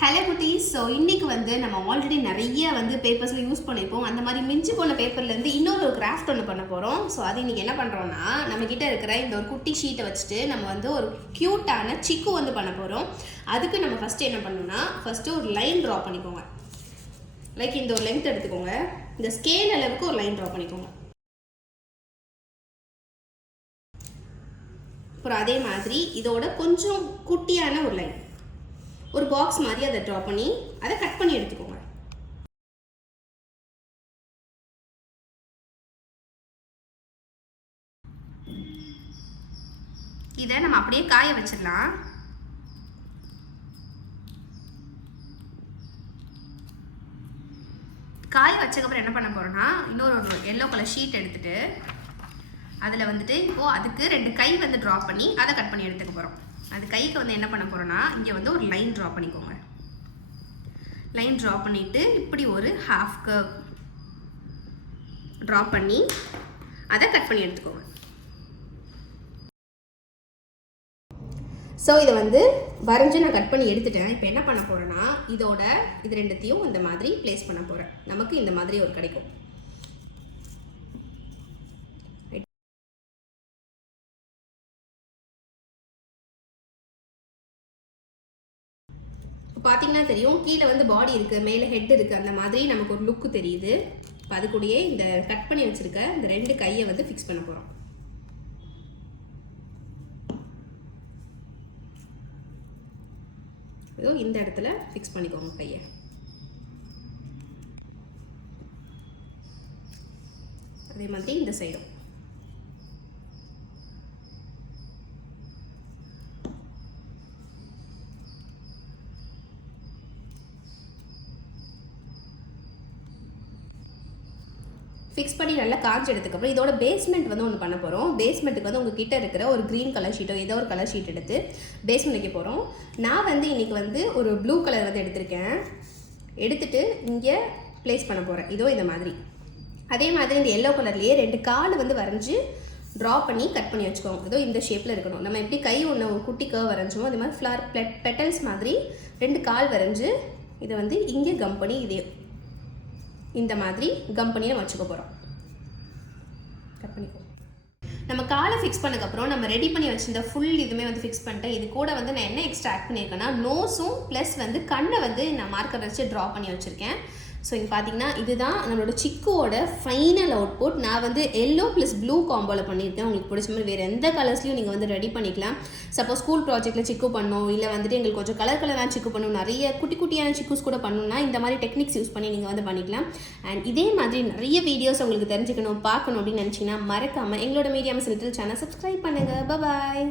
Hello குட்டீஸ். So இன்றைக்கி வந்து நம்ம ஆல்ரெடி நிறைய வந்து பேப்பர்ஸில் யூஸ் பண்ணியிருப்போம். அந்த மாதிரி மிஞ்சி போன பேப்பர்லேருந்து இன்னொரு கிராஃப்ட் ஒன்று பண்ண போகிறோம். ஸோ அது இன்றைக்கி என்ன பண்ணுறோன்னா, நம்மக்கிட்ட இருக்கிற இந்த ஒரு குட்டி ஷீட்டை வச்சுட்டு நம்ம வந்து ஒரு க்யூட்டான சிக்கு வந்து பண்ண போகிறோம். அதுக்கு நம்ம ஃபஸ்ட்டு என்ன பண்ணணும்னா, ஃபஸ்ட்டு ஒரு லைன் ட்ரா பண்ணிக்கோங்க. லைக் இந்த ஒரு லென்த் எடுத்துக்கோங்க. இந்த ஸ்கேல் அளவுக்கு ஒரு லைன் ட்ரா பண்ணிக்கோங்க. அப்புறம் அதே மாதிரி இதோட கொஞ்சம் குட்டியான ஒரு லைன், ஒரு பாக்ஸ் மாதிரி அதை ட்ரா பண்ணி அதை கட் பண்ணி எடுத்துக்கோங்க. இதை நம்ம அப்படியே காய வச்சிடலாம். காய வச்சதுக்கப்புறம் என்ன பண்ண போறோம்னா, இன்னொரு எல்லோ கலர் ஷீட் எடுத்துட்டு அதில் வந்துட்டு இப்போது அதுக்கு 2 கை வந்து ட்ரா பண்ணி அதை கட் பண்ணி எடுத்துக்க போகிறோம். அது கைக்கு வந்து என்ன பண்ண போகிறோன்னா, இங்கே வந்து ஒரு லைன் ட்ரா பண்ணிக்கோங்க. லைன் ட்ரா பண்ணிவிட்டு இப்படி ஒரு ஹாஃப் கர்வ் ட்ரா பண்ணி அதை கட் பண்ணி எடுத்துக்கோங்க. ஸோ இதை வந்து வரைஞ்சி நான் கட் பண்ணி எடுத்துட்டேன். இப்போ என்ன பண்ண போகிறேன்னா, இதோட இது ரெண்டுத்தையும் இந்த மாதிரி ப்ளேஸ் பண்ண போகிறேன். நமக்கு இந்த மாதிரி ஒரு கிடைக்கும். பார்த்தீங்கன்னா தெரியும், கீழே வந்து பாடி இருக்குது, மேலே ஹெட் இருக்குது, அந்த மாதிரி நமக்கு ஒரு லுக்கு தெரியுது. இப்போ அது கூடயே இந்த கட் பண்ணி வச்சுருக்க இந்த 2 கையை வந்து ஃபிக்ஸ் பண்ண போகிறோம். இதோ இந்த இடத்துல ஃபிக்ஸ் பண்ணிக்கோங்க கையை. அதே மாதிரி இந்த சைடும். ஃபிக்ஸ் பண்ணி நல்லா காய்ச்சி எடுத்துக்கப்புறம் இதோட பேஸ்மெண்ட் வந்து ஒன்று பண்ண போகிறோம். பேஸ்மெண்ட்டுக்கு வந்து உங்கள் கிட்டே இருக்கிற ஒரு க்ரீன் கலர் ஷீட்டோ ஏதோ ஒரு கலர் ஷீட் எடுத்து பேஸ்மெண்ட் வைக்க போகிறோம். நான் வந்து இன்றைக்கி வந்து ஒரு ப்ளூ கலர் வந்து எடுத்திருக்கேன். எடுத்துகிட்டு இங்கே ப்ளேஸ் பண்ண போகிறேன். இதோ இந்த மாதிரி. அதே மாதிரி இந்த எல்லோ கலர்லேயே 2 கால் வந்து வரைஞ்சி ட்ரா பண்ணி கட் பண்ணி வச்சுக்கோங்க. இதோ இந்த ஷேப்பில் இருக்கணும். நம்ம எப்படி கை ஒன்று ஒரு குட்டி கர்வ் வரைஞ்சோமோ அதே மாதிரி ஃப்ளவர் பெட்டல்ஸ் மாதிரி 2 கால் வரைஞ்சி இதை வந்து இங்கே கம் பண்ணி இதே இந்த மாதிரி கம் பண்ணி நம்ம வச்சுக்க போகிறோம். கட் பண்ணிக்கோ. நம்ம காலை ஃபிக்ஸ் பண்ணதுக்கப்புறம் நம்ம ரெடி பண்ணி வச்சுருந்த ஃபுல் இதுவுமே வந்து ஃபிக்ஸ் பண்ணிட்டேன். இது கூட வந்து நான் என்ன எக்ஸ்ட்ரா ஆட் பண்ணியிருக்கேன்னா, நோஸும் ப்ளஸ் வந்து கண்ணை வந்து நான் மார்க்கர் வச்சு ட்ரா பண்ணி வச்சுருக்கேன். ஸோ இங்கே பார்த்தீங்கன்னா இதுதான் நம்மளோட சிக்குவோட ஃபைனல் அவுட்புட். நான் வந்து எல்லோ ப்ளஸ் ப்ளூ காம்போவில் பண்ணியிருக்கேன். உங்களுக்கு பிடிச்ச மாதிரி வேறு எந்த கலர்ஸ்லையும் நீங்கள் வந்து ரெடி பண்ணிக்கலாம். சப்போஸ் ஸ்கூல் ப்ராஜெக்ட்டில் சிக்கு பண்ணணும், இல்லை வந்துட்டு எங்களுக்கு கொஞ்சம் கலராக சிக்கு பண்ணணும், நிறைய குட்டி குட்டியான சிக்குஸ் கூட பண்ணணும்னா இந்த மாதிரி டெக்னிக்ஸ் யூஸ் பண்ணி நீங்கள் வந்து பண்ணிக்கலாம். அண்ட் இதே மாதிரி நிறைய வீடியோஸ் உங்களுக்கு தெரிஞ்சுக்கணும், பார்க்கணும் அப்படின்னு நினச்சிங்கன்னா மறக்காமல் எங்களோட media miss little channel subscribe பண்ணுங்கள். பாய்.